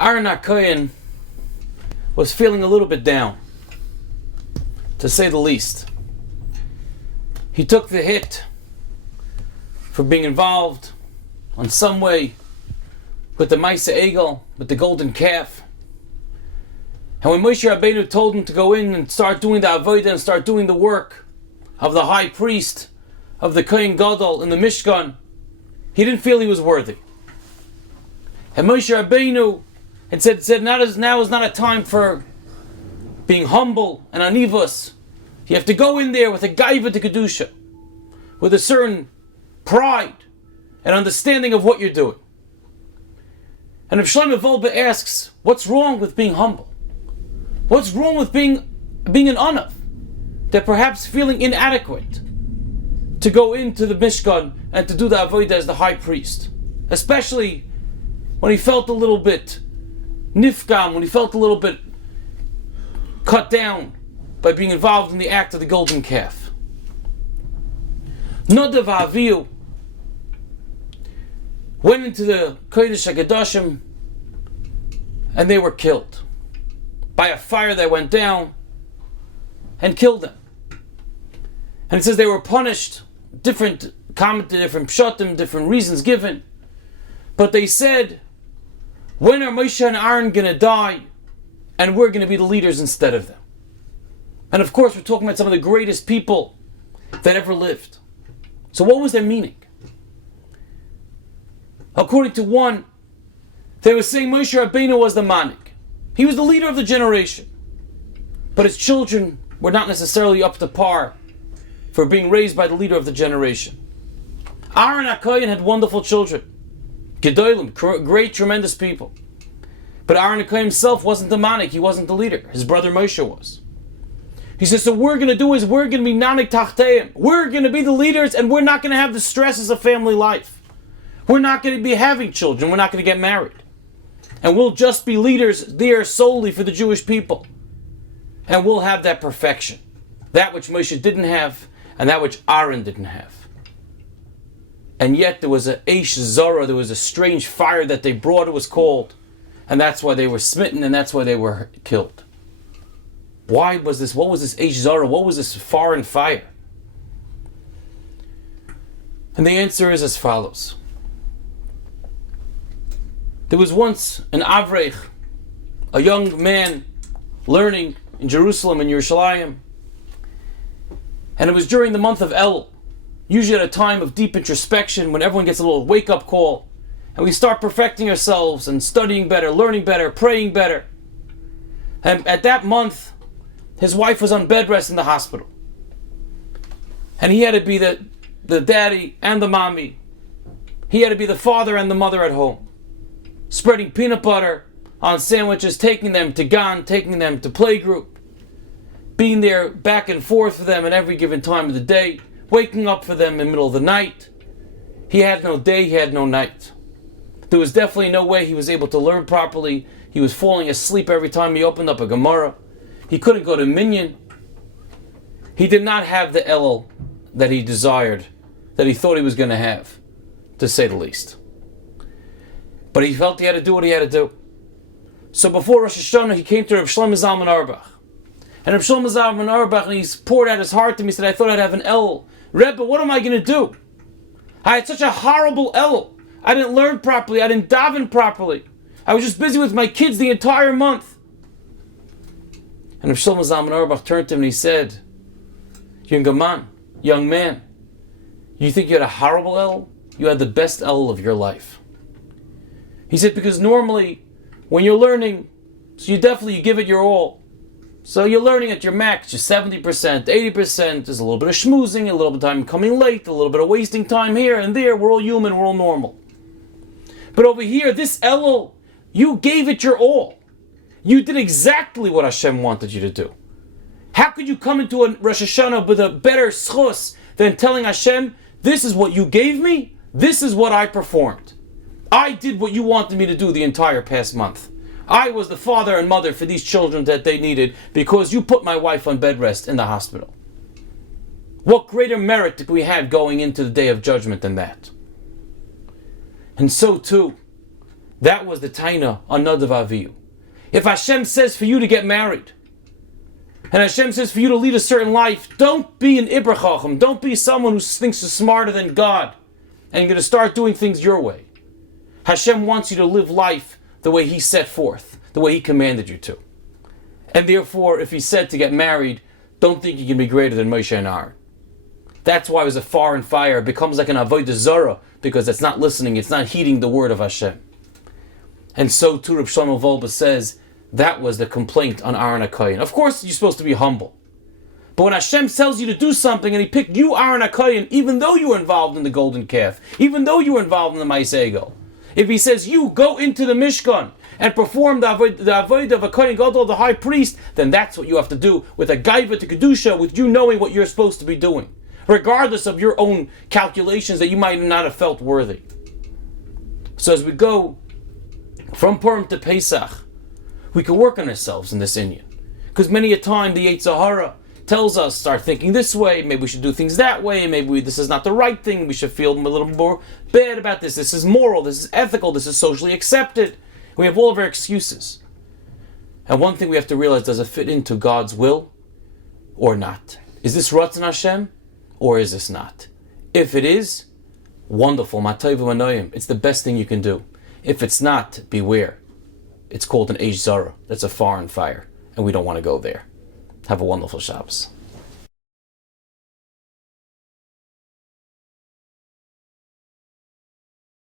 Aaron HaKohen was feeling a little bit down, to say the least. He took the hit for being involved on some way with the Maisa Egel, with the golden calf. And when Moshe Rabbeinu told him to go in and start doing the avodah and start doing the work of the high priest, of the Kohen Gadol in the Mishkan, he didn't feel he was worthy. And Moshe Rabbeinu had said now is not a time for being humble and anivus. You have to go in there with a gaiva to kedusha, with a certain pride and understanding of what you're doing. And if Shlomo Volba asks, what's wrong with being humble? What's wrong with being an anav? That perhaps feeling inadequate to go into the Mishkan and to do the avodah as the high priest. Especially when he felt a little bit nifgam, when he felt a little bit cut down by being involved in the act of the golden calf. Nadav Avihu went into the Kodesh HaKadoshim and they were killed by a fire that went down and killed them. And it says they were punished, different pshatim, different reasons given. But they said, when are Moshe and Aaron going to die and we're going to be the leaders instead of them? And of course we're talking about some of the greatest people that ever lived. So what was their meaning? According to one, they were saying Moshe Rabbeinu was the manik. He was the leader of the generation. But his children were not necessarily up to par for being raised by the leader of the generation. Aaron HaKohen had wonderful children. Gedolim, great, tremendous people. But Aaron HaKohen himself wasn't the manik, he wasn't the leader. His brother Moshe was. He says, so what we're going to do is we're going to be nanik tachteim. We're going to be the leaders and we're not going to have the stresses of family life. We're not going to be having children. We're not going to get married. And we'll just be leaders there solely for the Jewish people. And we'll have that perfection. That which Moshe didn't have and that which Aaron didn't have. And yet there was a Eish Zara, there was a strange fire that they brought, it was called. And that's why they were smitten and that's why they were killed. Why was this? What was this Eish Zara? What was this foreign fire? And the answer is as follows. There was once an Avrech, a young man learning in Jerusalem, in Yerushalayim. And it was during the month of El, usually at a time of deep introspection when everyone gets a little wake-up call. And we start perfecting ourselves and studying better, learning better, praying better. And at that month, his wife was on bed rest in the hospital. And he had to be the daddy and the mommy. He had to be the father and the mother at home. Spreading peanut butter on sandwiches, taking them to Gan, taking them to playgroup, being there back and forth for them at every given time of the day, waking up for them in the middle of the night. He had no day, he had no night. There was definitely no way he was able to learn properly. He was falling asleep every time he opened up a Gemara. He couldn't go to Minyan. He did not have the Elul that he desired, that he thought he was going to have, to say the least. But he felt he had to do what he had to do. So before Rosh Hashanah, he came to Reb Shlomo Zalman Auerbach. And Reb Shlomo Zalman Auerbach, and he poured out his heart to me. He said, I thought I'd have an Elul. Rebbe, what am I going to do? I had such a horrible Elul. I didn't learn properly. I didn't daven properly. I was just busy with my kids the entire month. And Reb Shlomo Zalman Auerbach turned to him and he said, young man, you think you had a horrible Elul? You had the best Elul of your life. He said, because normally, when you're learning, so you give it your all. So you're learning at your max, you're 70%, 80%, there's a little bit of schmoozing, a little bit of time coming late, a little bit of wasting time here and there, we're all human, we're all normal. But over here, this Elul, you gave it your all. You did exactly what Hashem wanted you to do. How could you come into a Rosh Hashanah with a better schus than telling Hashem, this is what you gave me, this is what I performed. I did what you wanted me to do the entire past month. I was the father and mother for these children that they needed because you put my wife on bed rest in the hospital. What greater merit did we have going into the day of judgment than that? And so too, That was the taina on Nadav Avihu. If Hashem says for you to get married, and Hashem says for you to lead a certain life, don't be an Ibra Chacham. Don't be someone who thinks is smarter than God and you're going to start doing things your way. Hashem wants you to live life the way He set forth, the way He commanded you to. And therefore, if He said to get married, don't think you can be greater than Moshe and Aaron. That's why it was a foreign fire. It becomes like an avodah zarah because it's not listening, it's not heeding the word of Hashem. And so too, Reb Shlomo Wolbe says that was the complaint on Aaron HaKohen. Of course, you're supposed to be humble. But when Hashem tells you to do something and He picked you, Aaron HaKohen, even though you were involved in the golden calf, even though you were involved in the Ma'aseh Egel, if He says you go into the Mishkan and perform the avodah of a Kohen Gadol, the high priest, then that's what you have to do with a gaiva to kedusha, with you knowing what you're supposed to be doing, regardless of your own calculations that you might not have felt worthy. So as we go from Purim to Pesach, we can work on ourselves in this inyan, because many a time the Yetzer Hara tells us, start thinking this way, maybe we should do things that way, maybe this is not the right thing, we should feel a little more bad about this is moral, this is ethical, this is socially accepted. We have all of our excuses. And one thing we have to realize, does it fit into God's will or not? Is this Ratzon Hashem or is this not? If it is, wonderful, Matayv Manoyim, it's the best thing you can do. If it's not, beware. It's called an Eish Zara. That's a foreign fire, and we don't want to go there. Have a wonderful Shabbos.